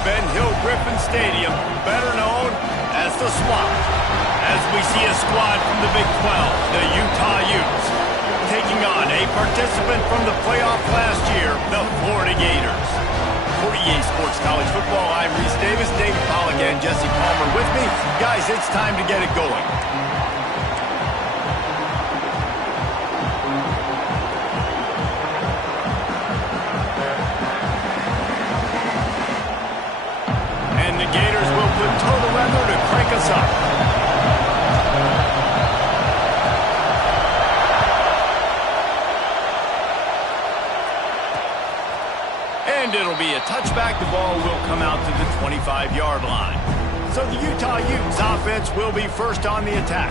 Ben Hill Griffin Stadium, better known as the Swamp, as we see a squad from the Big 12, the Utah Utes, taking on a participant from the playoff last year, the Florida Gators. For EA Sports College Football, I'm Reese Davis, David Pollack, and Jesse Palmer with me. Guys, it's time to get it going. And the Gators will put total weather to crank us up. And it'll be a touchback. The ball will come out to the 25-yard line. So the Utah Utes offense will be first on the attack.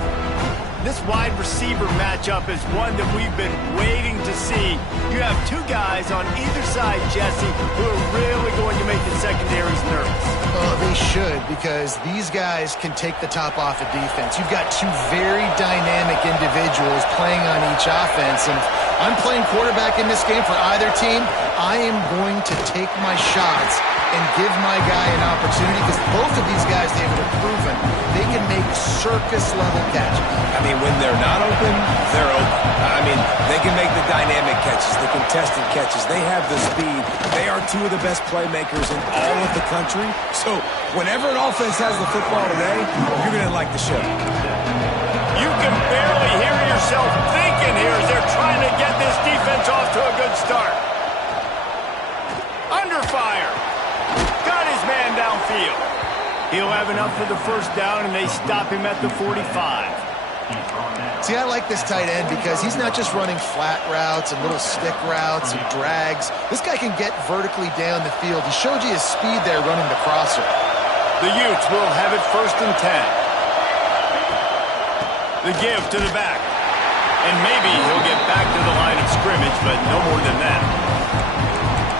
This wide receiver matchup is one that we've been waiting to see. You have two guys on either side, Jesse, who are really going to make the secondaries nervous. Oh, they should, because these guys can take the top off of defense. You've got two very dynamic individuals playing on each offense, and I'm playing quarterback in this game for either team. I am going to take my shots and give my guy an opportunity, because both of these guys, David, have proven they can make circus-level catches. I mean, when they're not open, they're open. I mean, they can make the dynamic catches, the contested catches. They have the speed. They are two of the best playmakers in all of the country. So whenever an offense has the football today, you're going to like the show. You can barely hear yourself thinking here as they're trying to get this defense off to a good start. Under fire. Got his man downfield. He'll have enough for the first down, and they stop him at the 45. See, I like this tight end because he's not just running flat routes and little stick routes and drags. This guy can get vertically down the field. He showed you his speed there running the crosser. The Utes will have it 1st and 10. The give to the back. And maybe he'll get back to the line of scrimmage, but no more than that.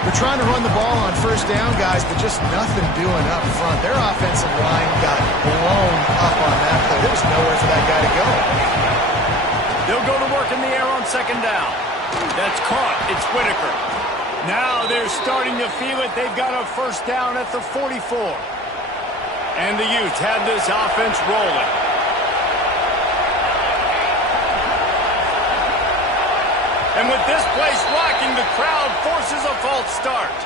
They're trying to run the ball on 1st down, guys, but just nothing doing up front. Their offensive line got blown up on that play. There was nowhere for that guy to go. They'll go to work in the air on 2nd down. That's caught. It's Whitaker. Now they're starting to feel it. They've got a 1st down at the 44. And the Utes had this offense rolling. And with this place rocking, the crowd forces a false start.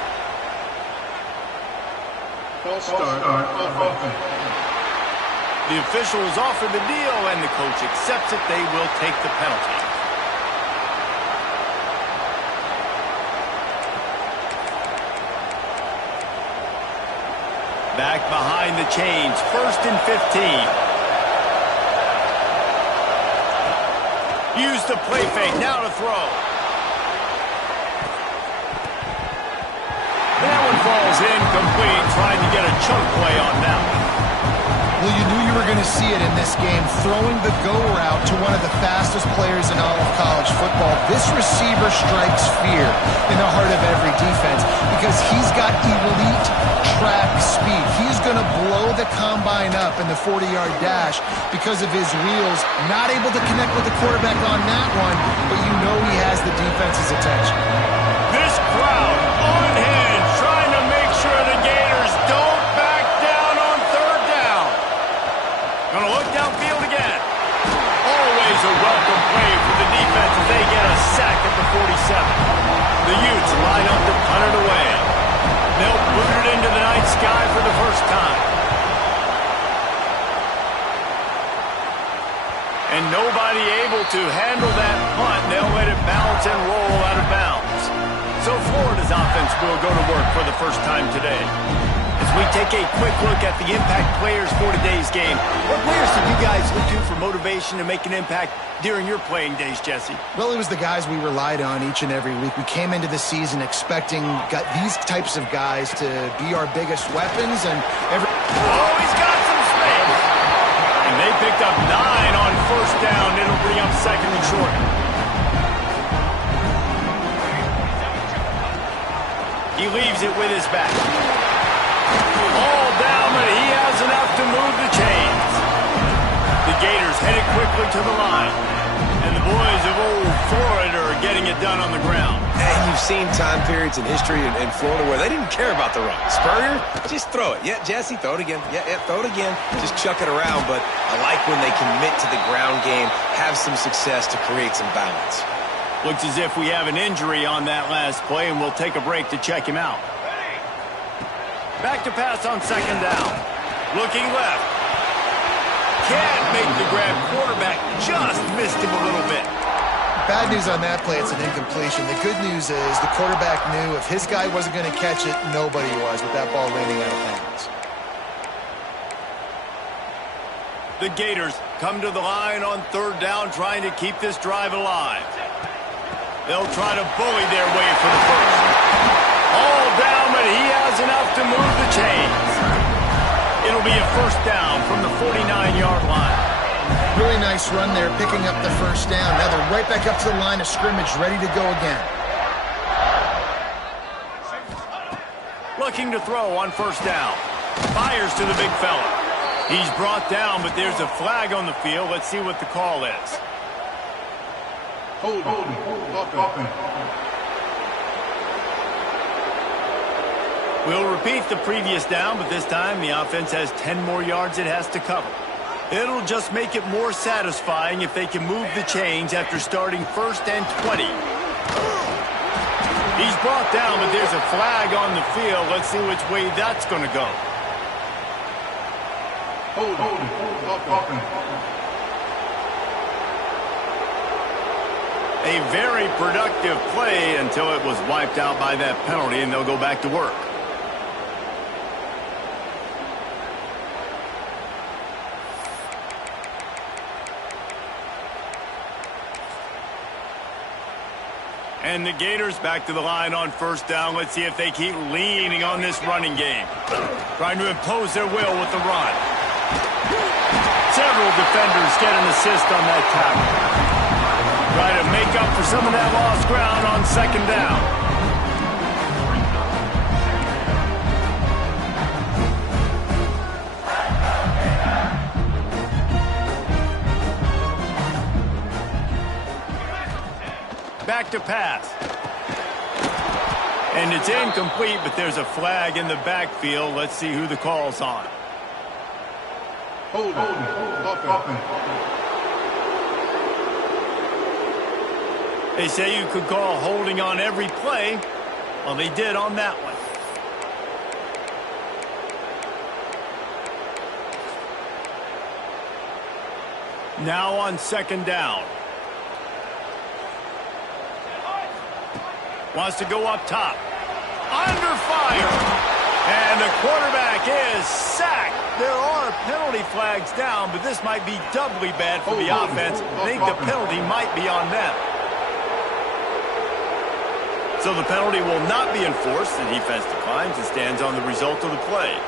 False start off offense. The officials offer the deal, and the coach accepts it. They will take the penalty. Back behind the chains, 1st and 15. Use the play fake, now to throw. That one falls incomplete, trying to get a chunk play on that one. Well, you knew you were going to see it in this game, throwing the go route to one of the fastest players in all of college football. This receiver strikes fear in the heart of every defense because he's got elite track speed. He's going to blow the combine up in the 40-yard dash because of his wheels. Not able to connect with the quarterback on that one, but you know he has the defense's attention. This crowd on hand trying to make sure the Gators don't back down on 3rd down. Gonna look downfield again. Always a welcome play for the defense as they get a sack at the 47. The Utes line up to punt it away. They'll boot it into the night sky for the 1st time. And nobody able to handle that punt. They'll let it bounce and roll out of bounds. So Florida's offense will go to work for the 1st time today. As we take a quick look at the impact players for today's game, what players did you guys look to for motivation to make an impact during your playing days, Jesse? Well, it was the guys we relied on each and every week. We came into the season expecting these types of guys to be our biggest weapons. And Oh, he's got some space. And they picked up 9 on 1st down. It'll bring up 2nd and short. He leaves it with his back. All down, but he has enough to move the chains. The Gators headed quickly to the line. And the boys of old Florida are getting it done on the ground. And you've seen time periods in history in Florida where they didn't care about the run. Spurrier, just throw it. Yeah, Jesse, throw it again. Yeah, throw it again. Just chuck it around. But I like when they commit to the ground game, have some success to create some balance. Looks as if we have an injury on that last play, and we'll take a break to check him out. Back to pass on second down. Looking left. Can't make the grab. Quarterback just missed him a little bit. Bad news on that play, it's an incompletion. The good news is the quarterback knew if his guy wasn't going to catch it, nobody was with that ball landing out of bounds. The Gators come to the line on third down, trying to keep this drive alive. They'll try to bully their way for the first. All down, but he has enough to move the chains. It'll be a first down from the 49-yard line. Really nice run there, picking up the first down. Now they're right back up to the line of scrimmage, ready to go again. Looking to throw on first down. Fires to the big fella. He's brought down, but there's a flag on the field. Let's see what the call is. Hold. We'll repeat the previous down, but this time the offense has 10 more yards it has to cover. It'll just make it more satisfying if they can move the chains after starting first and 20. He's brought down, but there's a flag on the field. Let's see which way that's going to go. Hold. A very productive play until it was wiped out by that penalty, and they'll go back to work. And the Gators back to the line on first down. Let's see if they keep leaning on this running game. Trying to impose their will with the run. Several defenders get an assist on that tackle. Try to make up for some of that lost ground on second down. Back to pass. And it's incomplete, but there's a flag in the backfield. Let's see who the call's on. Hold. They say you could call holding on every play. Well, they did on that one. Now on second down. Wants to go up top. Under fire. And the quarterback is sacked. There are penalty flags down, but this might be doubly bad for the offense. I think the penalty might be on them. So the penalty will not be enforced. The defense declines and stands on the result of the play.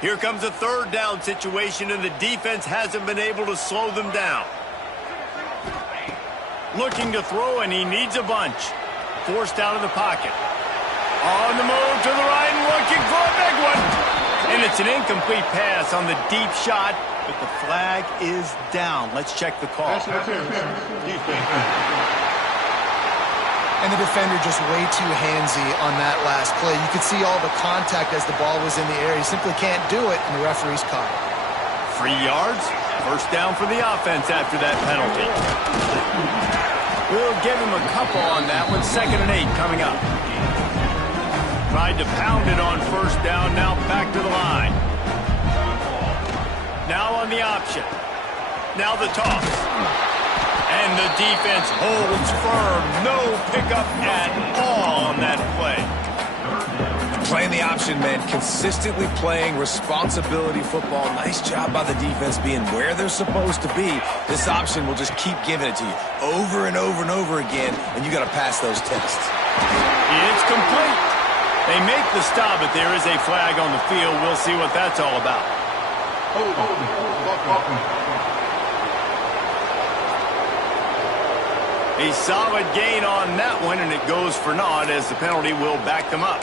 Here comes a third down situation, and the defense hasn't been able to slow them down. Looking to throw, and he needs a bunch. Forced out of the pocket. On the move to the right, and looking for a big one. And it's an incomplete pass on the deep shot, but the flag is down. Let's check the call. And the defender just way too handsy on that last play. You could see all the contact as the ball was in the air. He simply can't do it, and the referee's caught it. 3 yards. First down for the offense after that penalty. We'll give him a couple on that one. 2nd and 8 coming up. Tried to pound it on first down. Now back to the line. Now on the option. Now the toss. And the defense holds firm. No pickup at all on that play. Playing the option, man. Consistently playing responsibility football. Nice job by the defense being where they're supposed to be. This option will just keep giving it to you over and over and over again, and you got to pass those tests. It's complete. They make the stop, but there is a flag on the field. We'll see what that's all about. A solid gain on that one, and it goes for naught as the penalty will back them up.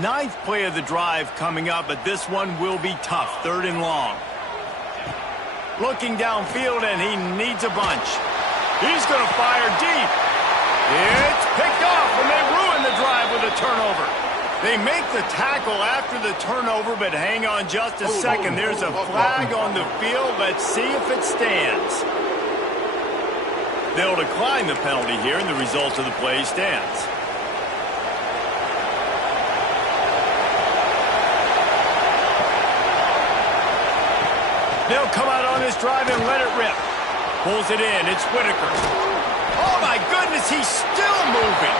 Ninth play of the drive coming up, but this one will be tough. 3rd and long. Looking downfield, and he needs a bunch. He's going to fire deep. It's picked off, and they ruin the drive with a turnover. They make the tackle after the turnover, but hang on just a second. There's a flag on the field. Let's see if it stands. They'll decline the penalty here, and the result of the play stands. They'll come out on this drive and let it rip. Pulls it in. It's Whitaker. Oh, my goodness, he's still moving.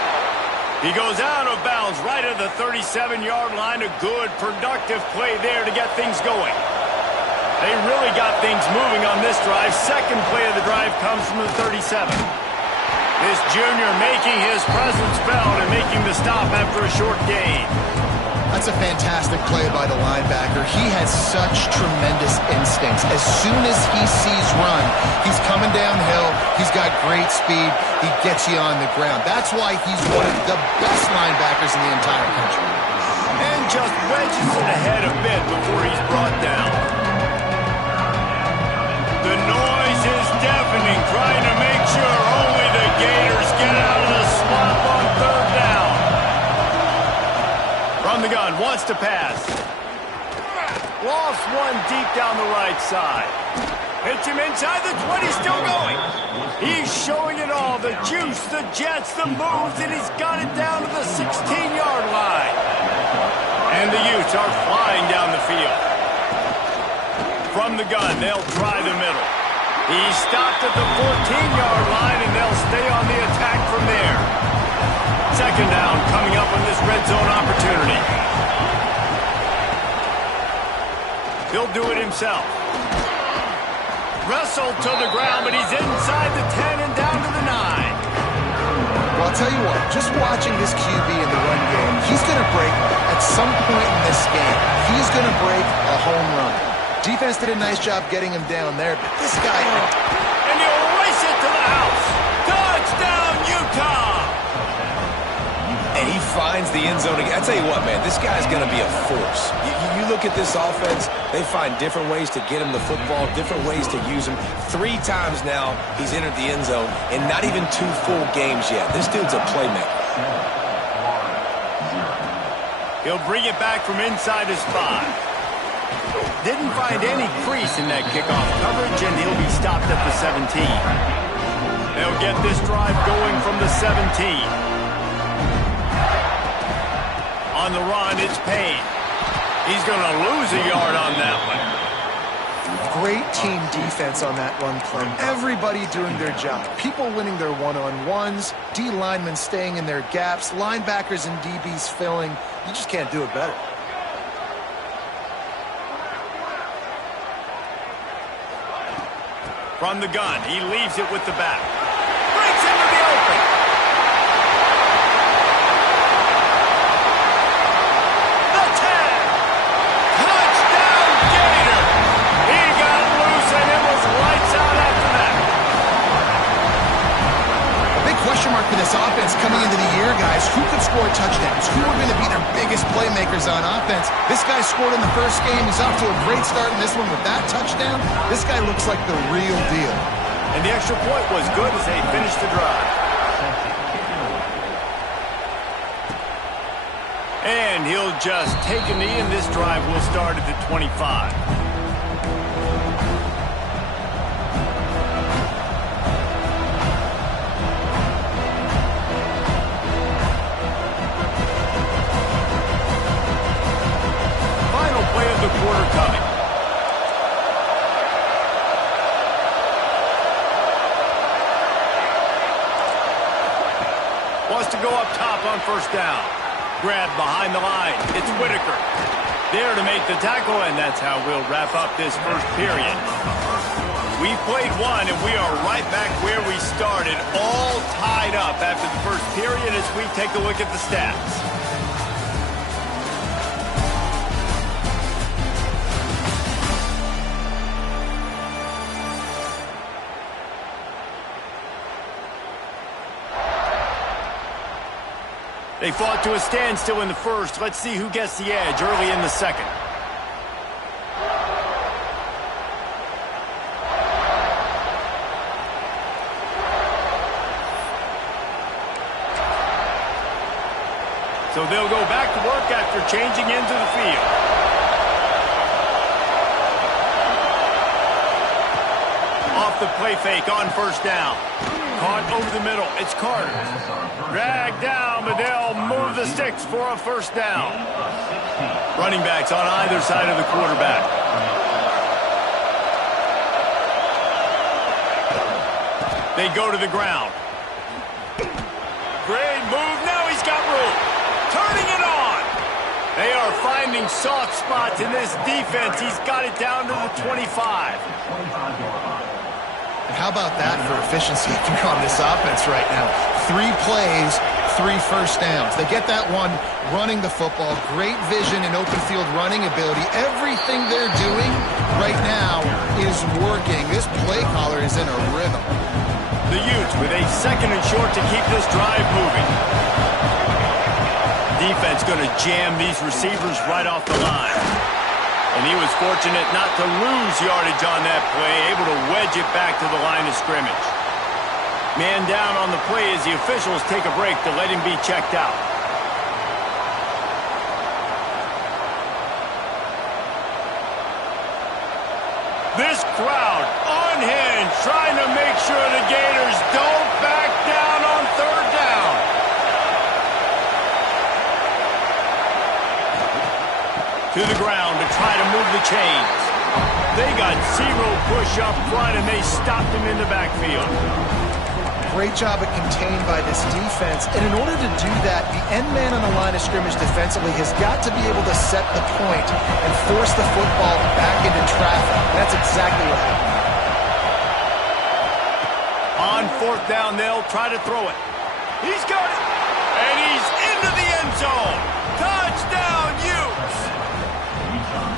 He goes out of bounds right at the 37-yard line. A good, productive play there to get things going. They really got things moving on this drive. Second play of the drive comes from the 37. This junior making his presence felt and making the stop after a short gain. That's a fantastic play by the linebacker. He has such tremendous instincts. As soon as he sees run, he's coming downhill. He's got great speed. He gets you on the ground. That's why he's one of the best linebackers in the entire country. And just wedges it ahead a bit before he's brought down. The noise is deafening, trying to make sure only the Gators get out of the swamp on 3rd down. From the gun, wants to pass. Lofts one deep down the right side. Hits him inside the 20, still going. He's showing it all, the juice, the jets, the moves, and he's got it down to the 16-yard line. And the Utes are flying down the field. From the gun, they'll try the middle. He's stopped at the 14-yard line, and they'll stay on the attack from there. 2nd down coming up on this red zone opportunity. He'll do it himself. Wrestled to the ground, but he's inside the 10 and down to the 9. Well, I'll tell you what, just watching this QB in the run game, he's going to break, at some point in this game, he's going to break a home run. Defense did a nice job getting him down there, but this guy... And he'll race it to the house. Touchdown, Utah! And he finds the end zone again. I tell you what, man, this guy's going to be a force. You look at this offense, they find different ways to get him the football, different ways to use him. 3 times now he's entered the end zone, and not even 2 full games yet. This dude's a playmaker. He'll bring it back from inside his 5. Didn't find any crease in that kickoff coverage, and he'll be stopped at the 17. They'll get this drive going from the 17. On the run, it's Payne. He's going to lose a yard on that one. Great team defense on that run play. Everybody doing their job. People winning their one-on-ones, D linemen staying in their gaps, linebackers and DBs filling. You just can't do it better. From the gun, he leaves it with the back. Breaks into the open. The 10. Touchdown, Gator. He got loose, and it was lights out after that. A big question mark for this offense coming into the year, guys. Who could score touchdowns? Who are going to be their biggest playmakers on offense? This guy scored in the first game. He's off to a great start in this one with that touchdown. This guy looks like the real deal. And the extra point was good as they finished the drive. And he'll just take a knee, and this drive will start at the 25. Final play of the quarter coming. Wants to go up top on first down. Grab behind the line. It's Whitaker. there to make the tackle, and that's how we'll wrap up this first period. We've played one, and we are right back where we started, all tied up after the first period as we take a look at the stats. They fought to a standstill in the first. Let's see who gets the edge early in the second. So they'll go back to work after changing into the field. Off the play fake on first down. Caught over the middle. It's Carter. Dragged down, but they'll move the sticks for a first down. Running backs on either side of the quarterback. They go to the ground. Great move. Now he's got room. Turning it on. They are finding soft spots in this defense. He's got it down to the 25. And how about that for efficiency on this offense right now? 3 plays, 3 first downs. They get that one running the football. Great vision and open field running ability. Everything they're doing right now is working. This play caller is in a rhythm. The Utes with a second and short to keep this drive moving. Defense going to jam these receivers right off the line. And he was fortunate not to lose yardage on that play, able to wedge it back to the line of scrimmage. Man down on the play as the officials take a break to let him be checked out. This crowd unhinged, trying to make sure the Gators don't back down on third down. To the ground to try to move the chains. They got 0 push up front, and they stopped him in the backfield. Great job at contained by this defense. And in order to do that, the end man on the line of scrimmage defensively has got to be able to set the point and force the football back into traffic. That's exactly what happened. On fourth down, they'll try to throw it. He's got it. And he's into the end zone. Touchdown, Utes.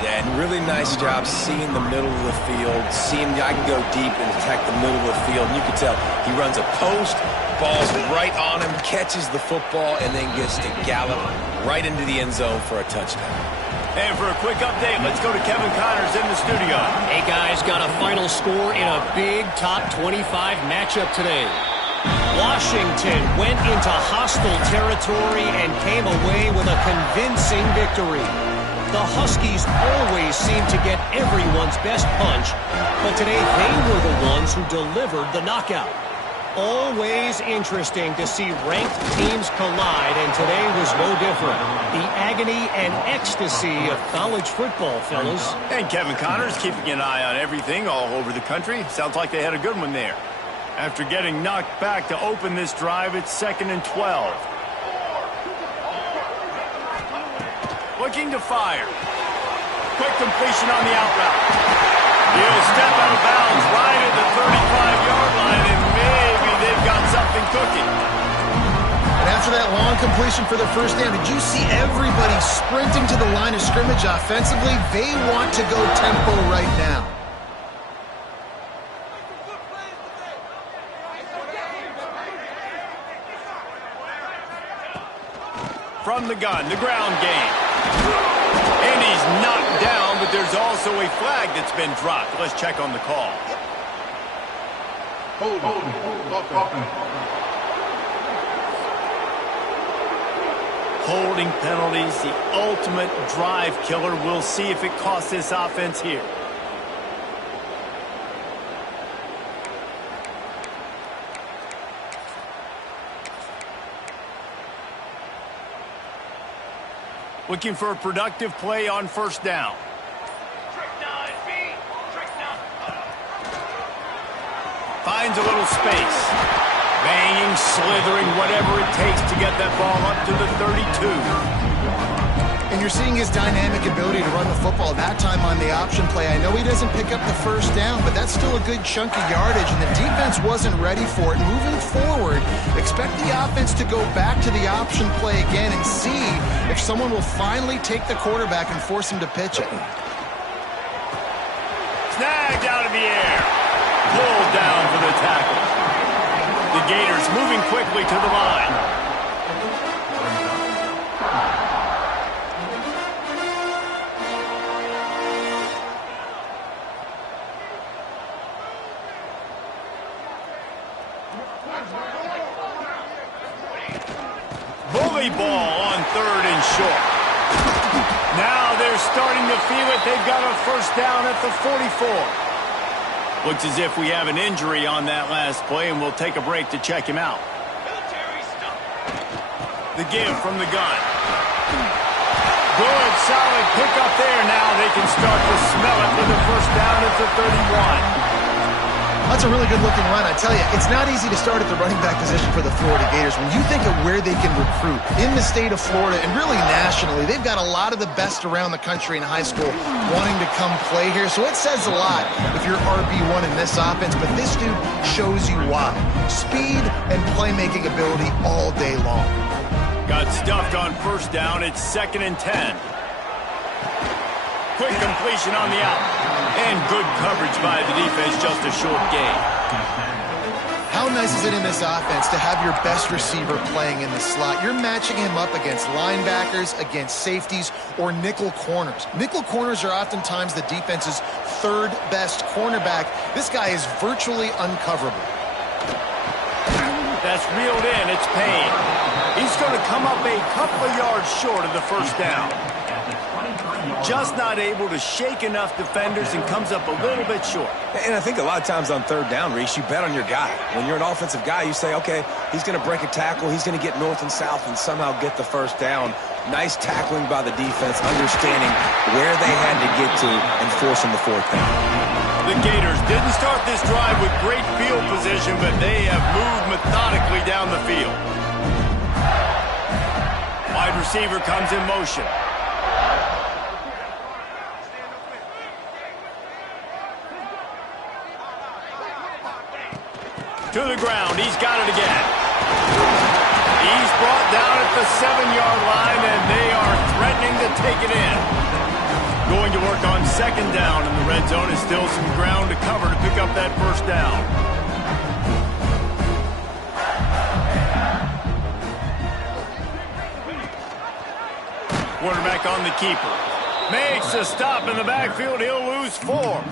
Yeah, and really nice job seeing the middle of the field, seeing I can go deep and attack the middle of the field. And you can tell he runs a post, ball's right on him, catches the football, and then gets to gallop right into the end zone for a touchdown. And for a quick update, let's go to Kevin Connors in the studio. Hey, guys, got a final score in a big top 25 matchup today. Washington went into hostile territory and came away with a convincing victory. The Huskies always seem to get everyone's best punch, but today they were the ones who delivered the knockout. Always interesting to see ranked teams collide, and today was no different. The agony and ecstasy of college football, fellas. And Kevin Connors keeping an eye on everything all over the country. Sounds like they had a good one there. After getting knocked back to open this drive, it's 2nd and 12. Looking to fire. Quick completion on the out route. He'll step out of bounds right at the 35-yard line, and maybe they've got something cooking. And after that long completion for the first down, did you see everybody sprinting to the line of scrimmage offensively? They want to go tempo right now. From the gun, the ground game. And he's knocked down, but there's also a flag that's been dropped. Let's check on the call. Holding penalties, the ultimate drive killer. We'll see if it costs this offense here. Looking for a productive play on first down. Finds a little space. Banging, slithering, whatever it takes to get that ball up to the 32. And you're seeing his dynamic ability to run the football, that time on the option play. I know he doesn't pick up the first down, but that's still a good chunk of yardage, and the defense wasn't ready for it. Moving forward, expect the offense to go back to the option play again and see if someone will finally take the quarterback and force him to pitch it. Snagged out of the air. Pulled down for the tackle. The Gators moving quickly to the line. Bully ball on 3rd and short. Now they're starting to feel it. They've got a first down at the 44. Looks as if we have an injury on that last play, and we'll take a break to check him out. The give from the gun. Good, solid pickup there. Now they can start to smell it with a first down at the 31. That's a really good-looking run. I tell you, it's not easy to start at the running back position for the Florida Gators. When you think of where they can recruit in the state of Florida and really nationally, they've got a lot of the best around the country in high school wanting to come play here. So it says a lot if you're RB1 in this offense, but this dude shows you why. Speed and playmaking ability all day long. Got stuffed on first down. It's 2nd and 10. Quick completion on the out. And good coverage by the defense, just a short gain. How nice is it in this offense to have your best receiver playing in the slot? You're matching him up against linebackers, against safeties, or nickel corners. Nickel corners are oftentimes the defense's 3rd best cornerback. This guy is virtually uncoverable. That's reeled in. It's Payne. He's going to come up a couple of yards short of the first down. Just not able to shake enough defenders and comes up a little bit short. And I think a lot of times on 3rd down, Reese, you bet on your guy. When you're an offensive guy, you say, okay, he's going to break a tackle, he's going to get north and south and somehow get the first down. Nice tackling by the defense, understanding where they had to get to and forcing the 4th down. The Gators didn't start this drive with great field position, but they have moved methodically down the field. Wide receiver comes in motion. To the ground. He's got it again. He's brought down at the 7-yard line, and they are threatening to take it in. Going to work on 2nd down in the red zone. Is still some ground to cover to pick up that first down. Quarterback on the keeper. Makes a stop in the backfield. He'll lose 4.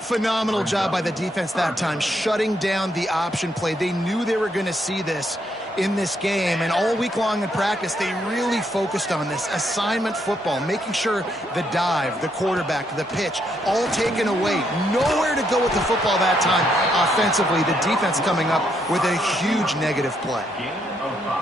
Phenomenal job by the defense that time, shutting down the option play. They knew they were going to see this in this game, and all week long in practice, they really focused on this assignment football, making sure the dive, the quarterback, the pitch, all taken away. Nowhere to go with the football that time offensively. The defense coming up with a huge negative play.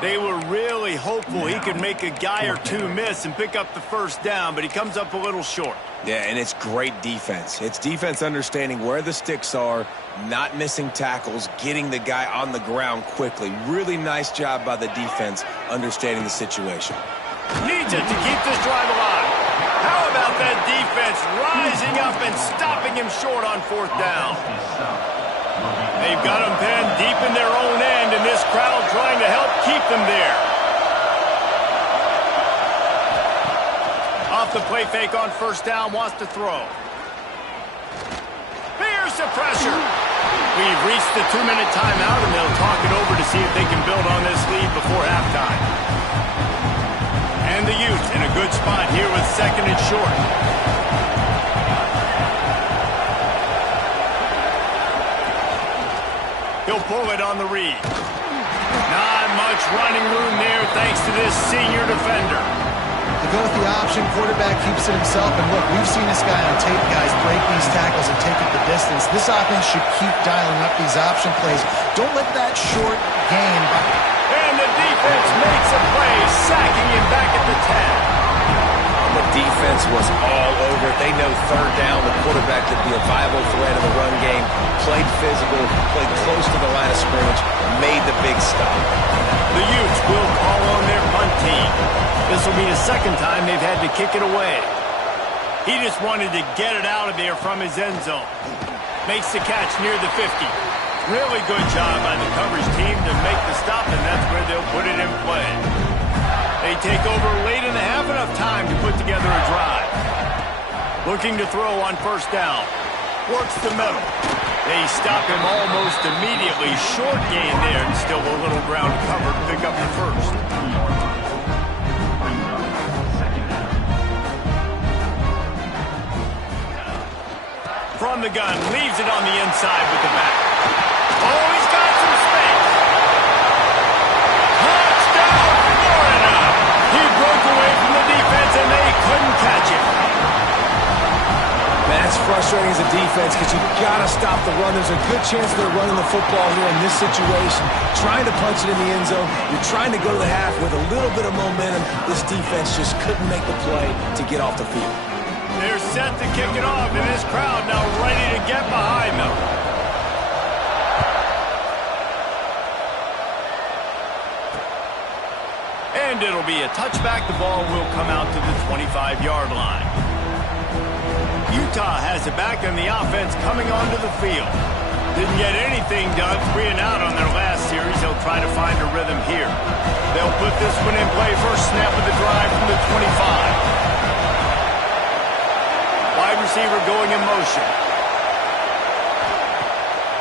They were really hopeful he could make a guy or two miss and pick up the first down, but he comes up a little short. Yeah, and it's great defense. It's defense understanding where the sticks are, not missing tackles, getting the guy on the ground quickly. Really nice job by the defense understanding the situation. Needs it to keep this drive alive. How about that defense rising up and stopping him short on 4th down? They've got him pinned deep in their own end, and this crowd trying to help keep them there. Off the play fake on first down, wants to throw. Here's the pressure. We've reached the 2-minute timeout, and they'll talk it over to see if they can build on this lead before halftime. And the Utes in a good spot here with 2nd and short. He'll pull it on the read. Not much running room there thanks to this senior defender. To go with the option, quarterback keeps it himself. And look, we've seen this guy on tape, guys, break these tackles and take it the distance. This offense should keep dialing up these option plays. Don't let that short gain. And the defense makes a play, sacking him back at the 10. The defense was all over it. They know third down, the quarterback could be a viable threat in the run game. Played physical, played close to the line of scrimmage, made the big stop. The Utes will call on their punt team. This will be the second time they've had to kick it away. He just wanted to get it out of there from his end zone. Makes the catch near the 50. Really good job by the coverage team to make the stop, and that's where they'll put it in play. They take over late in the half, enough time to put together a drive. Looking to throw on first down. Works the middle. They stop him almost immediately. Short gain there, and still a little ground covered to pick up the first. From the gun, leaves it on the inside with the back. Oh, he's got some space. Touchdown, Florida! He broke away from the defense, and they couldn't catch him. That's frustrating as a defense because you've got to stop the run. There's a good chance they're running the football here in this situation. Trying to punch it in the end zone. You're trying to go to the half with a little bit of momentum. This defense just couldn't make the play to get off the field. They're set to kick it off, and this crowd now ready to get behind them. And it'll be a touchback. The ball will come out to the 25-yard line. Utah has it back, and the offense coming onto the field. Didn't get anything done, 3 and out on their last series. They'll try to find a rhythm here. They'll put this one in play. First snap of the drive from the 25. Wide receiver going in motion.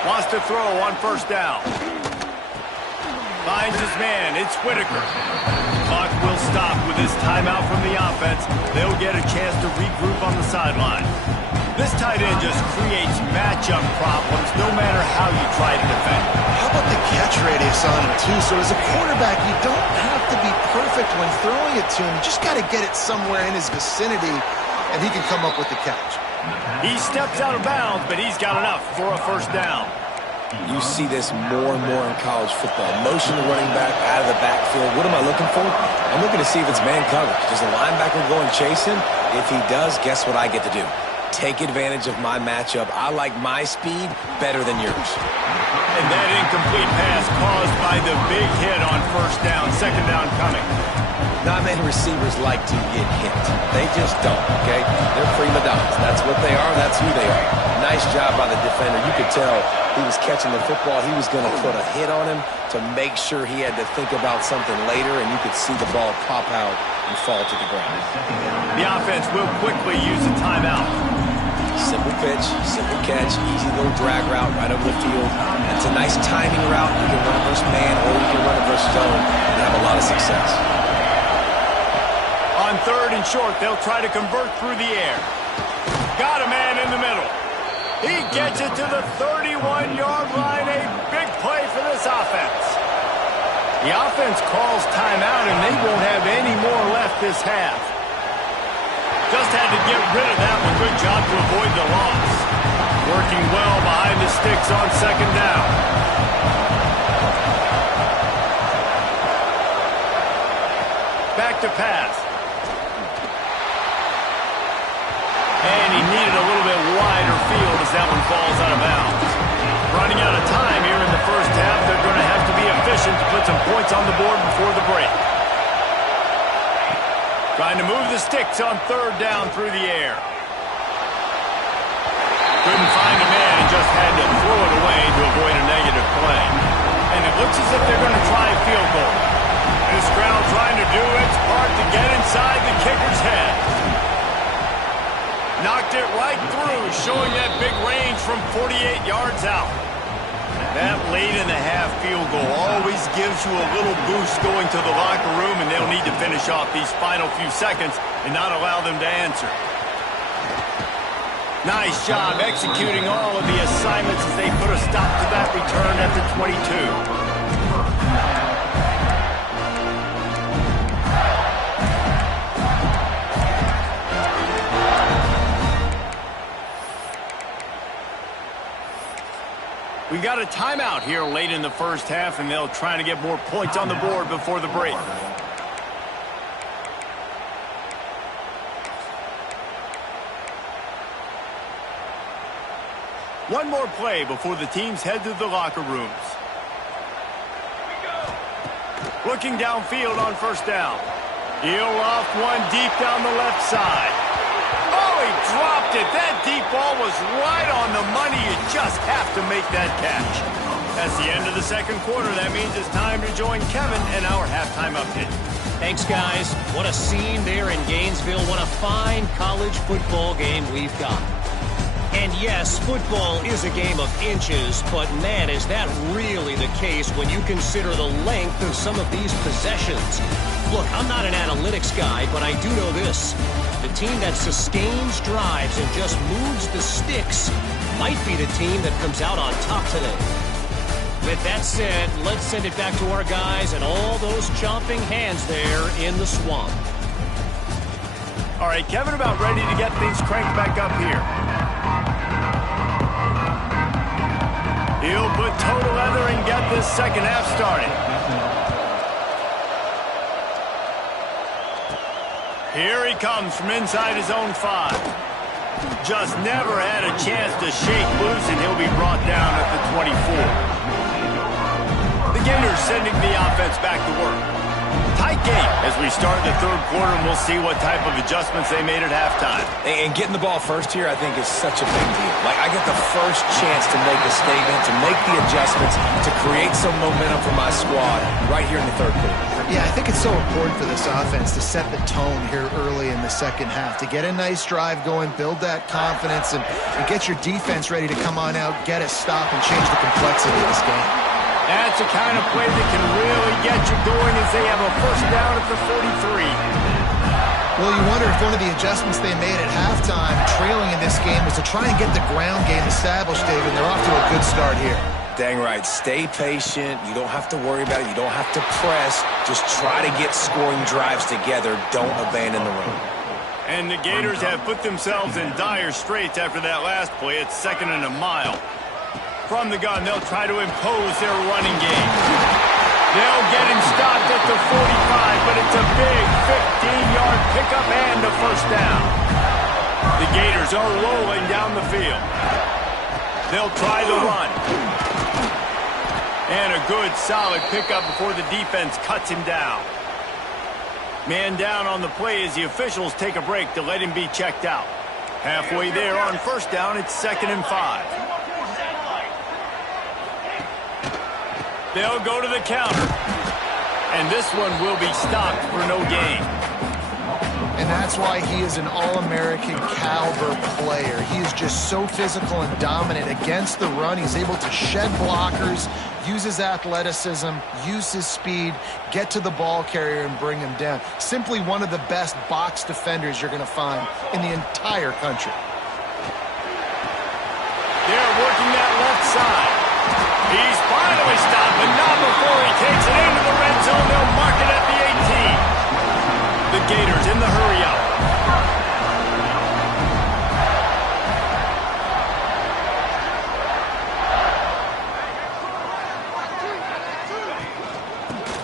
Wants to throw on first down. Finds his man. It's Whitaker. Clock will stop with this timeout from the offense. They'll get a chance to regroup on the sideline. This tight end just creates matchup problems no matter how you try to defend. How about the catch radius on him, too? So as a quarterback, you don't have to be perfect when throwing it to him. You just got to get it somewhere in his vicinity, and he can come up with the catch. He steps out of bounds, but he's got enough for a first down. You see this more and more in college football. Motion the running back out of the backfield. What am I looking for? I'm looking to see if it's man coverage. Does the linebacker go and chase him? If he does, guess what I get to do? Take advantage of my matchup. I like my speed better than yours. And that incomplete pass caused by the big hit on first down. Second down coming. Not many receivers like to get hit. They just don't, okay? They're prima donnas. That's what they are. That's who they are. Nice job by the defender. You could tell he was catching the football. He was going to put a hit on him to make sure he had to think about something later, and you could see the ball pop out and fall to the ground. The offense will quickly use a timeout. Simple pitch, simple catch, easy little drag route right over the field. It's a nice timing route. You can run it versus man, or you can run it versus zone and have a lot of success. On third and short, they'll try to convert through the air. Got a man in the middle. He gets it to the 31-yard line. A big play for this offense. The offense calls timeout, and they won't have any more left this half. Just had to get rid of that one. Good job to avoid the loss. Working well behind the sticks on second down. Back to pass. And he needed a little bit wider field as that one falls out of bounds. Running out of time here in the first half. They're going to have to be efficient to put some points on the board before the break. Trying to move the sticks on third down through the air. Couldn't find a man and just had to throw it away to avoid a negative play. And it looks as if they're going to try a field goal. This crowd trying to do its part to get inside the kicker's head. Knocked it right through, showing that big range from 48 yards out. That late in the half field goal always gives you a little boost going to the locker room, and they'll need to finish off these final few seconds and not allow them to answer. Nice job executing all of the assignments as they put a stop to that return at the 22. We got a timeout here late in the first half, and they'll try to get more points on the board before the break. One more play before the teams head to the locker rooms. Looking downfield on first down. He'll loft one deep down the left side. Oh, he dropped it. That deep ball was right on the money. You just have to make that catch. That's the end of the second quarter. That means it's time to join Kevin and our halftime update. Thanks, guys. What a scene there in Gainesville. What a fine college football game we've got. And yes, football is a game of inches, but man, is that really the case when you consider the length of some of these possessions. Look, I'm not an analytics guy, but I do know this. The team that sustains drives and just moves the sticks might be the team that comes out on top today. With that said, let's send it back to our guys and all those chomping hands there in the swamp. All right, Kevin, about ready to get things cranked back up here. He'll put total leather and get this second half started. Here he comes from inside his own 5. Just never had a chance to shake loose, and he'll be brought down at the 24. The Gators sending the offense back to work. Tight game as we start the third quarter, and we'll see what type of adjustments they made at halftime. And getting the ball first here, I think, is such a big deal. Like, I get the first chance to make a statement, to make the adjustments, to create some momentum for my squad right here in the third quarter. Yeah, I think it's so important for this offense to set the tone here early in the second half, to get a nice drive going, build that confidence, and get your defense ready to come on out, get a stop, and change the complexity of this game. That's the kind of play that can really get you going as they have a first down at the 43. Well, you wonder if one of the adjustments they made at halftime, trailing in this game, was to try and get the ground game established, David. They're off to a good start here. Dang right. Stay patient. You don't have to worry about it. You don't have to press. Just try to get scoring drives together. Don't abandon the run. And the Gators have put themselves in dire straits after that last play. It's 2nd and a mile. From the gun, they'll try to impose their running game. They'll get him stopped at the 45, but it's a big 15-yard pickup and a first down. The Gators are rolling down the field. They'll try the run. And a good, solid pickup before the defense cuts him down. Man down on the play as the officials take a break to let him be checked out. Halfway there on first down, it's 2nd and 5. They'll go to the counter. And this one will be stopped for no gain. And that's why he is an All-American caliber player. He is just so physical and dominant against the run. He's able to shed blockers, use his athleticism, use his speed, get to the ball carrier and bring him down. Simply one of the best box defenders you're going to find in the entire country. They're working that left side. He's finally stopped, but not before he takes it into the red zone. They'll mark it at the 18. The Gators in the hurry-up.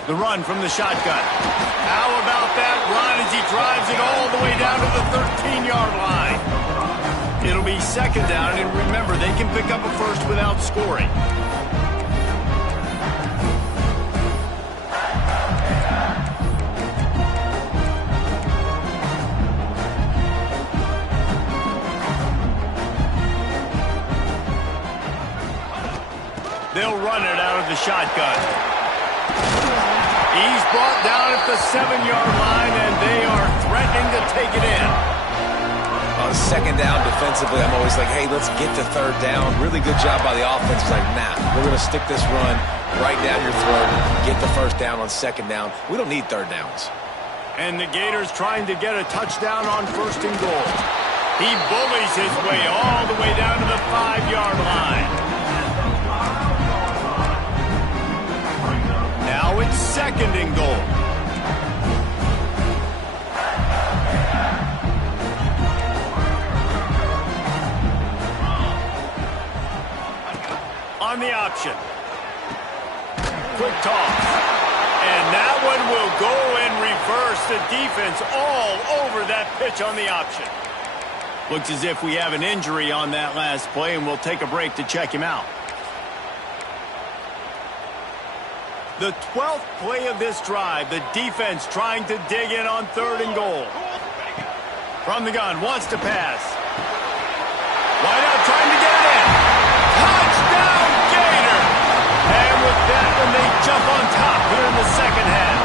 The run from the shotgun. How about that run as he drives it all the way down to the 13-yard line? It'll be 2nd down, and remember, they can pick up a first without scoring. They'll run it out of the shotgun. He's brought down at the 7-yard line, and they are threatening to take it in. On 2nd down defensively, I'm always like, hey, let's get to 3rd down. Really good job by the offense. It's like, nah, we're going to stick this run right down your throat, get the first down on 2nd down. We don't need 3rd downs. And the Gators trying to get a touchdown on 1st and goal. He bullies his way all the way down to the 5-yard line. Now it's 2nd and goal. On the option. Quick toss. And that one will go in reverse. The defense all over that pitch on the option. Looks as if we have an injury on that last play, and we'll take a break to check him out. The 12th play of this drive, the defense trying to dig in on 3rd and goal. From the gun, wants to pass. Wide out, trying to get it in. Touchdown, Gator! And with that one, they jump on top here in the second half.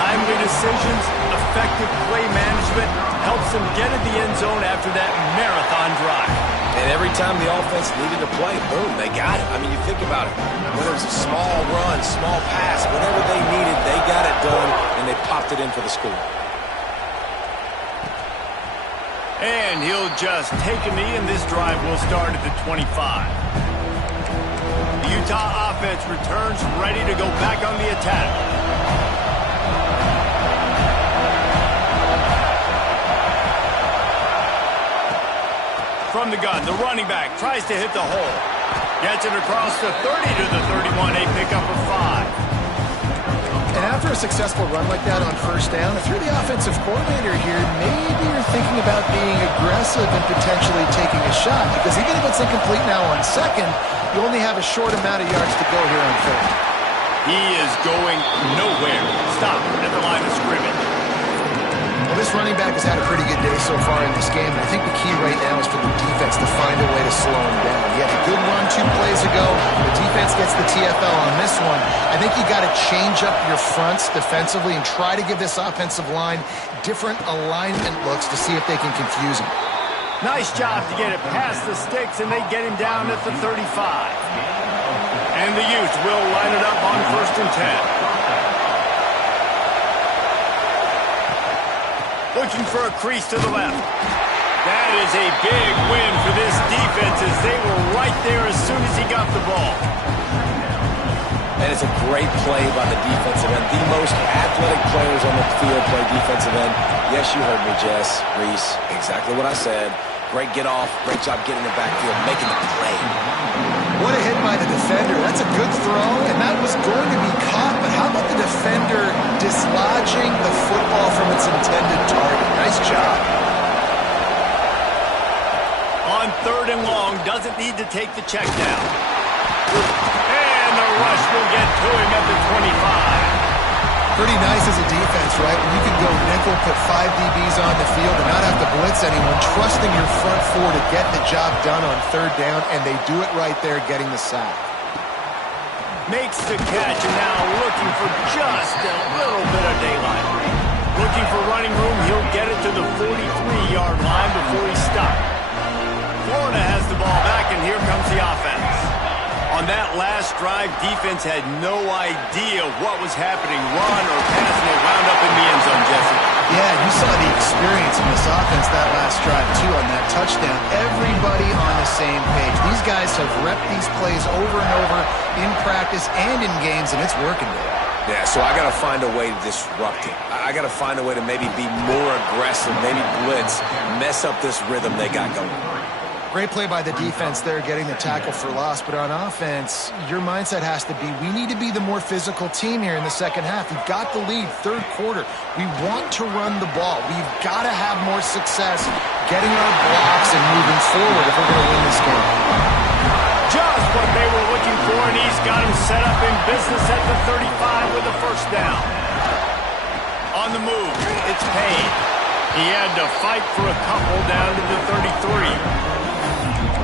Timely decisions, effective play management helps them get in the end zone after that marathon drive. And every time the offense needed to play, boom, they got it. I mean, you think about it. Whether it's a small run, small pass, whatever they needed, they got it done, and they popped it in for the score. And he'll just take a knee, and this drive will start at the 25. The Utah offense returns ready to go back on the attack. From the gun, the running back tries to hit the hole. Gets it across the 30 to the 31, a pickup of 5. And after a successful run like that on 1st down, if you're the offensive coordinator here, maybe you're thinking about being aggressive and potentially taking a shot, because even if it's incomplete now on 2nd, you only have a short amount of yards to go here on 3rd. He is going nowhere. Stop at the line of scrimmage. Well, this running back has had a pretty good day so far in this game, and I think the key right now is for the defense to find a way to slow him down. He had a good run 2 plays ago. The defense gets the TFL on this one. I think you got to change up your fronts defensively and try to give this offensive line different alignment looks to see if they can confuse him. Nice job to get it past the sticks, and they get him down at the 35. And the Utes will line it up on 1st and 10. Looking for a crease to the left. That is a big win for this defense, as they were right there as soon as he got the ball. And it's a great play by the defensive end. The most athletic players on the field play defensive end. Yes, you heard me, Jess, Reese. Exactly what I said. Great get off. Great job getting the backfield, making the play. What a hit by the defender. That's a good throw, and that was going to be caught, but how about the defender dislodging the football from its intended target? Nice job. On 3rd and long, doesn't need to take the check down. And the rush will get to him at the 25. Pretty nice as a defense, right? When you can go nickel, put 5 DBs on the field and not have to blitz anyone, trusting your front 4 to get the job done on 3rd down, and they do it right there, getting the sack. Makes the catch, and now looking for just a little bit of daylight. Looking for running room, he'll get it to the 43-yard line before he stopped. Florida has the ball back, and here comes the offense. On that last drive, defense had no idea what was happening. Run or pass, and they wound up in the end zone, Jesse. Yeah, you saw the experience in this offense that last drive, too, on that touchdown. Everybody on the same page. These guys have repped these plays over and over in practice and in games, and it's working there. Yeah, so I got to find a way to disrupt it. I got to find a way to maybe be more aggressive, maybe blitz, mess up this rhythm they got going. Great play by the defense there, getting the tackle for loss. But on offense, your mindset has to be, we need to be the more physical team here in the second half. We've got the lead, 3rd quarter. We want to run the ball. We've got to have more success getting our blocks and moving forward if we're going to win this game. Just what they were looking for, and he's got him set up in business at the 35 with the 1st down. On the move, it's Payne. He had to fight for a couple down to the 33.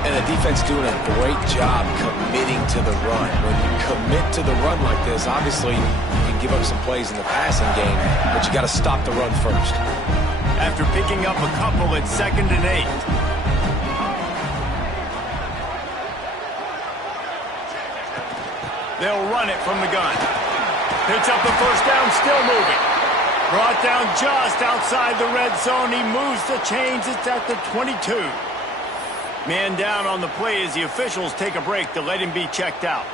And the defense doing a great job committing to the run. When you commit to the run like this, obviously you can give up some plays in the passing game, but you got to stop the run first. After picking up a couple at 2nd and 8. They'll run it from the gun. Picks up the 1st down, still moving. Brought down just outside the red zone. He moves the chains. It's at the 22. Man down on the play as the officials take a break to let him be checked out.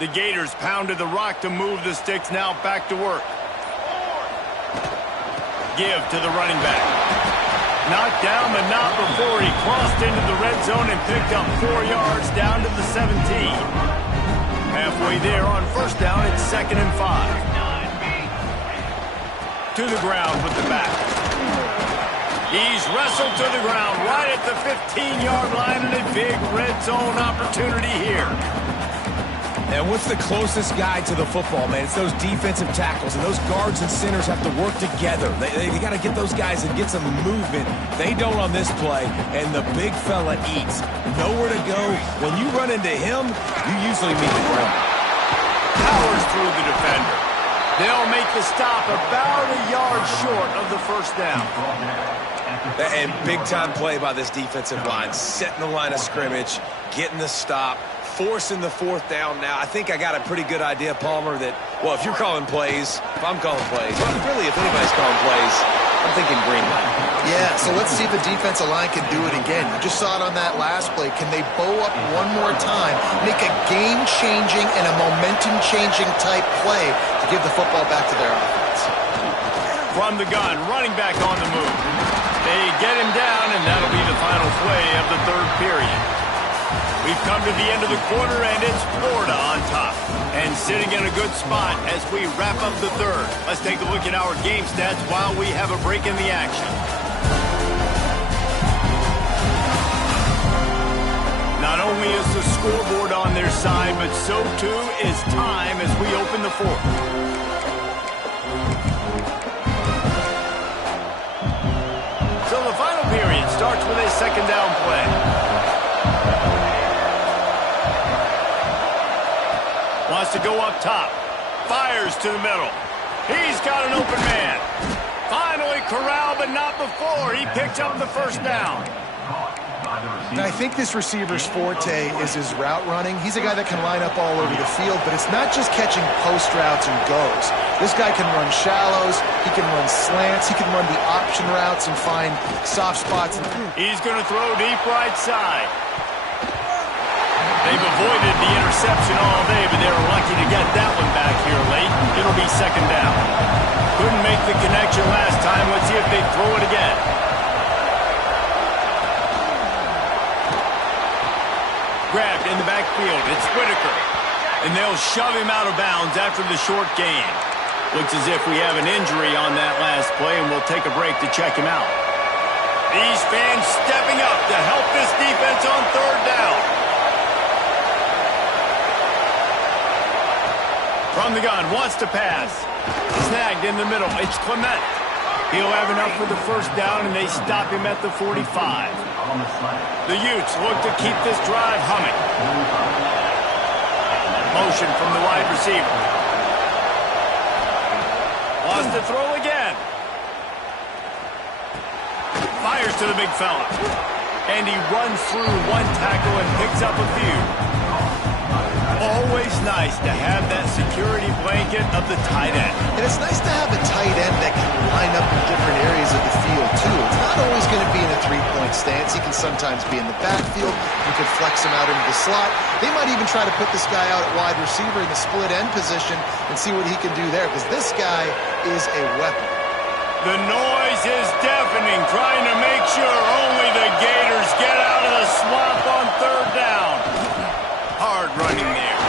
The Gators pounded the rock to move the sticks, now back to work. Give to the running back. Knocked down, but not before he crossed into the red zone and picked up 4 yards down to the 17. Halfway there on first down, it's 2nd and 5. To the ground with the back. He's wrestled to the ground right at the 15-yard line and a big red zone opportunity here. And what's the closest guy to the football, man? It's those defensive tackles, and those guards and centers have to work together. They got to get those guys and get some movement. They don't on this play, and the big fella eats. Nowhere to go. When you run into him, you usually meet the ground. Powers through the defender. They'll make the stop about a yard short of the first down. And big-time play by this defensive line. Setting the line of scrimmage, getting the stop, forcing the 4th down now. I think I got a pretty good idea, Palmer, that, well, if you're calling plays, if I'm calling plays, well, really, if anybody's calling plays, I'm thinking green light. Yeah, so let's see if the defensive line can do it again. You just saw it on that last play. Can they bow up one more time, make a game-changing and a momentum-changing type play to give the football back to their offense? From the gun, running back on the move. They get him down, and that'll be the final play of the 3rd period. We've come to the end of the quarter, and it's Florida on top. And sitting in a good spot as we wrap up the 3rd. Let's take a look at our game stats while we have a break in the action. Not only is the scoreboard on their side, but so too is time as we open the 4th. So the final period starts with a 2nd down play. Wants to go up top. Fires to the middle. He's got an open man. Finally corralled, but not before. He picked up the 1st down. And I think this receiver's forte is his route running. He's a guy that can line up all over the field, but it's not just catching post routes and goes. This guy can run shallows, he can run slants, he can run the option routes and find soft spots. He's going to throw deep right side. They've avoided the interception all day, but they were lucky to get that one back here late. It'll be 2nd down. Couldn't make the connection last time. Let's see if they throw it again. Grabbed in the backfield. It's Whitaker. And they'll shove him out of bounds after the short gain. Looks as if we have an injury on that last play, and we'll take a break to check him out. These fans stepping up to help this defense on 3rd down. From the gun, wants to pass. Snagged in the middle. It's Clement. He'll have enough for the 1st down, and they stop him at the 45. The Utes look to keep this drive humming. Motion from the wide receiver. Wants to throw again. Fires to the big fella. And he runs through one tackle and picks up a few. Always nice to have that security blanket of the tight end. And it's nice to have a tight end that can line up in different areas of the field, too. It's not always going to be in a 3-point stance. He can sometimes be in the backfield. You could flex him out into the slot. They might even try to put this guy out at wide receiver in the split end position and see what he can do there, because this guy is a weapon. The noise is deafening, trying to make sure only the Gators get out of the swamp on 3rd down. Hard running there.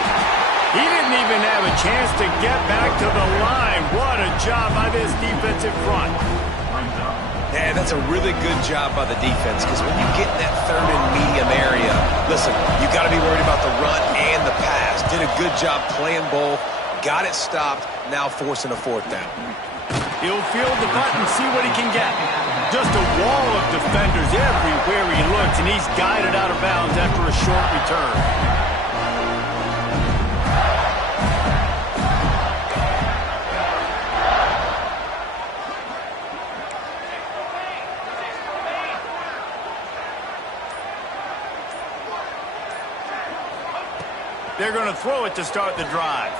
He didn't even have a chance to get back to the line. What a job by this defensive front. Yeah, that's a really good job by the defense, because when you get in that 3rd and medium area, listen, you got to be worried about the run and the pass. Did a good job playing both, got it stopped, now forcing a 4th down. He'll field the punt and see what he can get. Just a wall of defenders everywhere he looks, and he's guided out of bounds after a short return. They're going to throw it to start the drive.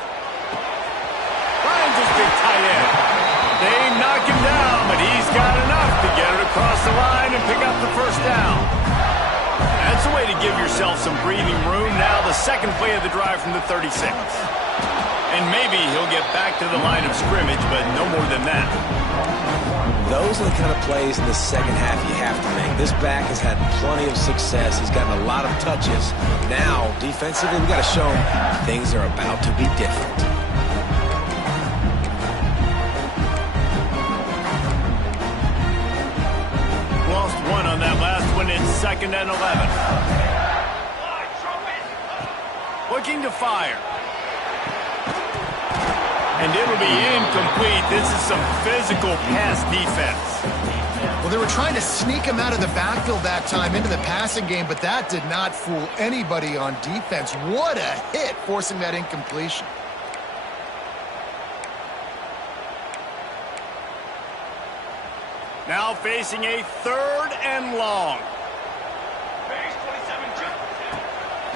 Finds his big tight end. They knock him down, but he's got enough to get it across the line and pick up the 1st down. That's a way to give yourself some breathing room. Now the 2nd play of the drive from the 36. And maybe he'll get back to the line of scrimmage, but no more than that. Those are the kind of plays in the second half you have to make. This back has had plenty of success. He's gotten a lot of touches. Now, defensively, we've got to show him things are about to be different. Lost one on that last one. It's 2nd and 11. Looking to fire. And it'll be incomplete. This is some physical pass defense. Well, they were trying to sneak him out of the backfield that time into the passing game, but that did not fool anybody on defense. What a hit, forcing that incompletion. Now facing a 3rd and long.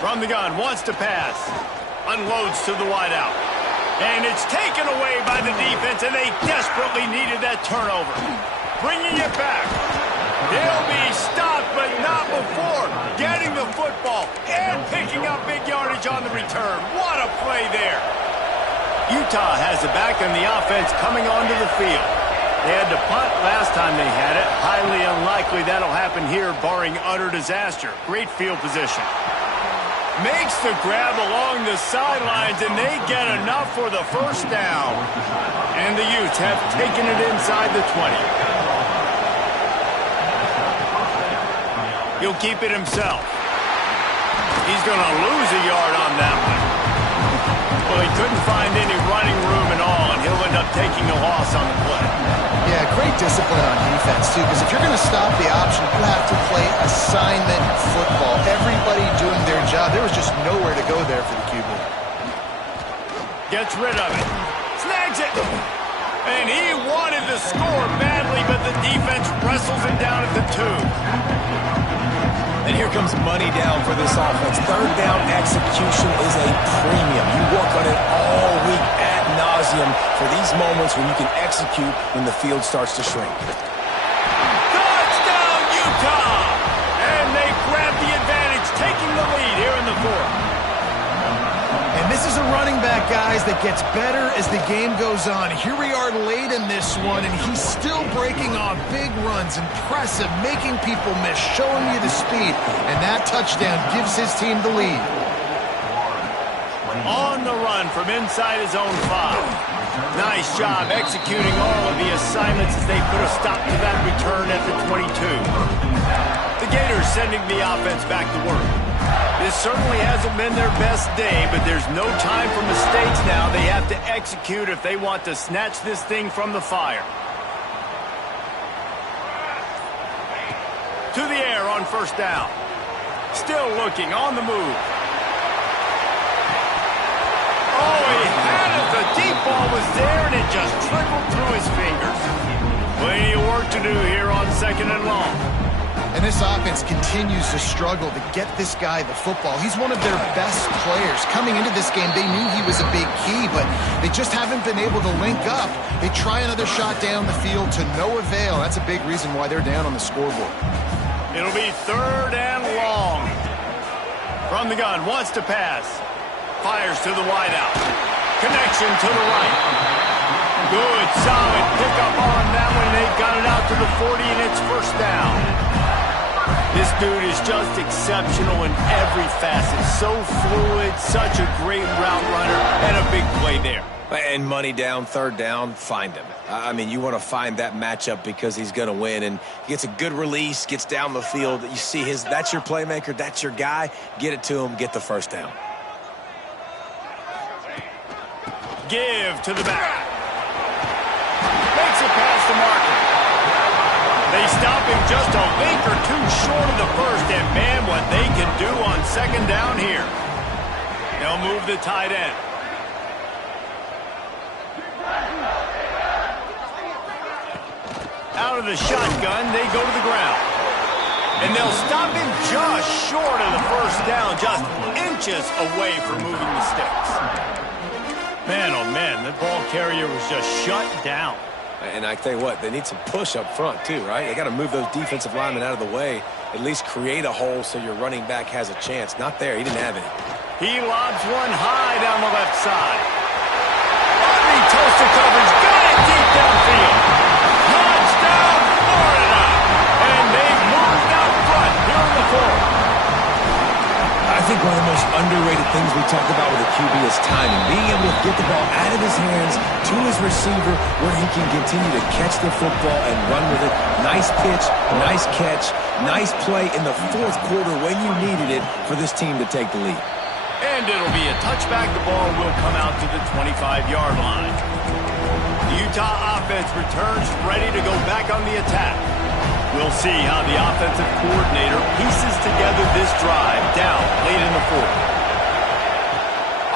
From the gun, wants to pass. Unloads to the wideout. And it's taken away by the defense, and they desperately needed that turnover. Bringing it back. They'll be stopped, but not before getting the football and picking up big yardage on the return. What a play there. Utah has it back, and the offense coming onto the field. They had to punt last time they had it. Highly unlikely that'll happen here, barring utter disaster. Great field position. Makes the grab along the sidelines, and they get enough for the first down. And the Utes have taken it inside the 20. He'll keep it himself. He's going to lose a yard on that one. Well, he couldn't find any running room at all, and he'll end up taking a loss on the play. Yeah, great discipline on defense, too, because if you're going to stop the option, you have to play assignment football. Everybody doing their job. There was just nowhere to go there for the QB. Gets rid of it. Snags it. And he wanted to score badly, but the defense wrestles him down at the 2. And here comes money down for this offense. 3rd down execution is a premium. You work on it all week ad nauseum for these moments when you can execute when the field starts to shrink. Touchdown, Utah! And they grab the advantage, taking the lead here in the 4th. And this is a running back, guys, that gets better as the game goes on. Here we are late in this one, and he's still breaking off big runs. Impressive, making people miss, showing you the speed. And that touchdown gives his team the lead. On the run from inside his own 5. Nice job executing all of the assignments as they put a stop to that return at the 22. The Gators sending the offense back to work. This certainly hasn't been their best day, but there's no time for mistakes now. They have to execute if they want to snatch this thing from the fire. To the air on 1st down. Still looking, on the move. Oh, he had it. The deep ball was there, and it just trickled through his fingers. Plenty of work to do here on 2nd and long. And this offense continues to struggle to get this guy the football. He's one of their best players. Coming into this game, they knew he was a big key, but they just haven't been able to link up. They try another shot down the field to no avail. That's a big reason why they're down on the scoreboard. It'll be 3rd and long. From the gun, wants to pass. Fires to the wideout. Connection to the right. Good, solid pickup on that one. They've got it out to the 40, and it's 1st down. This dude is just exceptional in every facet. So fluid, such a great route runner, and a big play there. And money down, 3rd down, find him. I mean, you want to find that matchup because he's going to win, and he gets a good release, gets down the field. You see that's your playmaker, that's your guy. Get it to him, get the 1st down. Give to the back. Makes it past the marker. They stop him just a link or 2 short of the 1st, and man, what they can do on 2nd down here. They'll move the tight end. Out of the shotgun, they go to the ground. And they'll stop him just short of the 1st down, just inches away from moving the sticks. Man, oh man, the ball carrier was just shut down. And I tell you what, they need some push up front too, right? They got to move those defensive linemen out of the way, at least create a hole so your running back has a chance. Not there, he didn't have any. He lobs one high down the left side. Toasted coverage, got it deep downfield. Touchdown! think one of the most underrated things we talk about with a QB is timing. Being able to get the ball out of his hands to his receiver where he can continue to catch the football and run with it. Nice pitch, nice catch, nice play in the fourth quarter when you needed it for this team to take the lead. And it'll be a touchback. The ball will come out to the 25-yard line. The Utah offense returns ready to go back on the attack. We'll see how the offensive coordinator pieces together this drive down late in the fourth.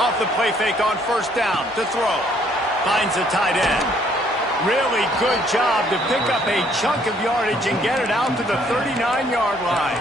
Off the play fake on first down to throw. Finds a tight end. Really good job to pick up a chunk of yardage and get it out to the 39-yard line.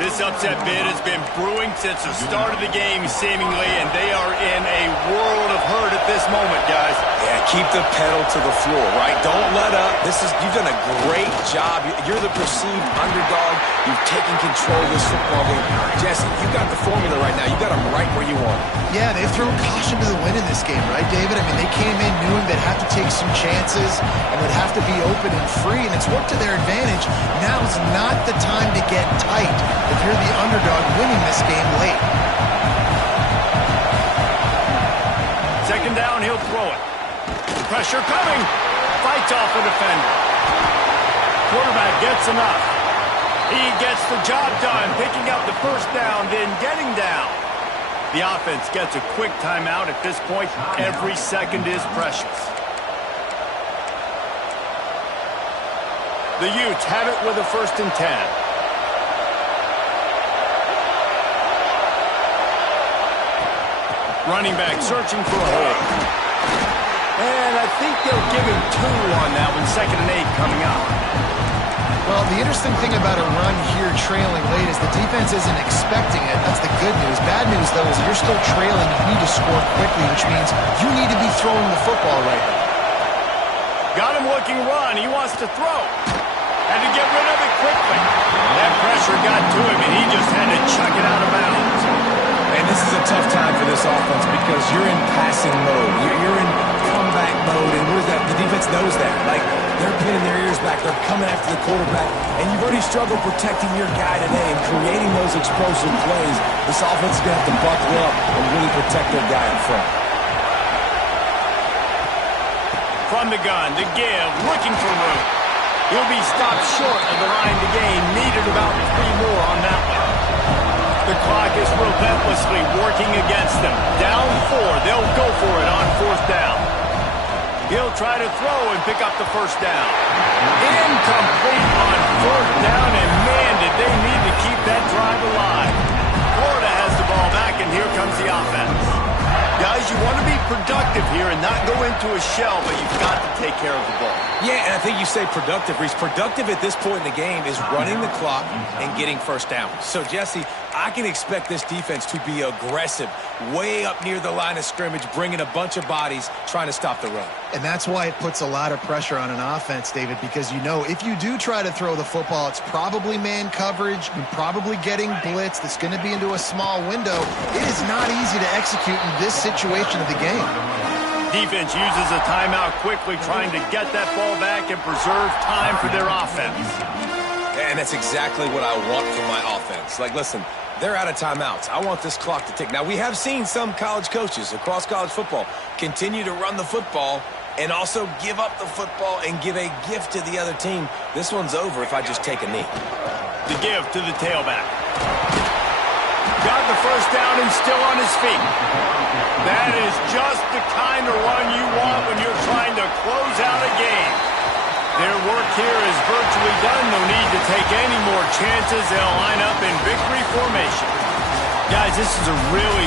This upset bid has been brewing since the start of the game, seemingly, and they are in a world of hurt at this moment, guys. Yeah, keep the pedal to the floor, right? Don't let up. You've done a great job. You're the perceived underdog. You've taken control of this football game. Jesse, you got the formula right now. You got them right where you want them. Yeah, they've thrown caution to the wind in this game, right, David? I mean, they came in knowing they'd have to take some chances and would have to be open and free, and it's worked to their advantage. Now's not the time to get tight if you're the underdog winning this game late. Second down, he'll throw it. Pressure coming. Fights off a defender. Quarterback gets enough. He gets the job done, picking up the first down, then getting down. The offense gets a quick timeout at this point. Every second is precious. The Utes have it with a 1st and 10. Running back searching for a hole. And I think they'll give him 2 on that one. 2nd and 8 coming up. Well, the interesting thing about a run here trailing late is the defense isn't expecting it. That's the good news. Bad news, though, is you're still trailing. You need to score quickly, which means you need to be throwing the football right now. Got him looking run. He wants to throw. Had to get rid of it quickly. That pressure got to him, and he just had to chuck it out of bounds. And this is a tough time for this offense because you're in passing mode. You're in comeback mode, and what is that? The defense knows that. Like, they're pinning their ears back. They're coming after the quarterback, and you've already struggled protecting your guy today and creating those explosive plays. This offense is going to have to buckle up and really protect their guy in front. From the gun, to give, looking for room. He'll be stopped short of the line to gain. Needed about 3 more on that one. The clock is relentlessly working against them. Down 4. They'll go for it on 4th down. He'll try to throw and pick up the first down. Incomplete on 4th down, and man, did they need to keep that drive alive. Florida has the ball back, and here comes the offense. Guys, you want to be productive here and not go into a shell, but you've got to take care of the ball. Yeah, and I think you say productive, Reese. Productive at this point in the game is running the clock and getting first down. So, Jesse, I can expect this defense to be aggressive, way up near the line of scrimmage, bringing a bunch of bodies, trying to stop the run. And that's why it puts a lot of pressure on an offense, David, because you know if you do try to throw the football, it's probably man coverage, you're probably getting blitzed, it's going to be into a small window. It is not easy to execute in this situation of the game. Defense uses a timeout quickly, trying to get that ball back and preserve time for their offense. And that's exactly what I want from my offense. Like, listen, they're out of timeouts. I want this clock to tick. Now, we have seen some college coaches across college football continue to run the football and also give up the football and give a gift to the other team. This one's over if I just take a knee. The give to the tailback. Got the first down and still on his feet. That is just the kind of run you want when you're trying to close out a game. Their work here is virtually done. No need to take any more chances. They'll line up in victory formation. Guys, this is a really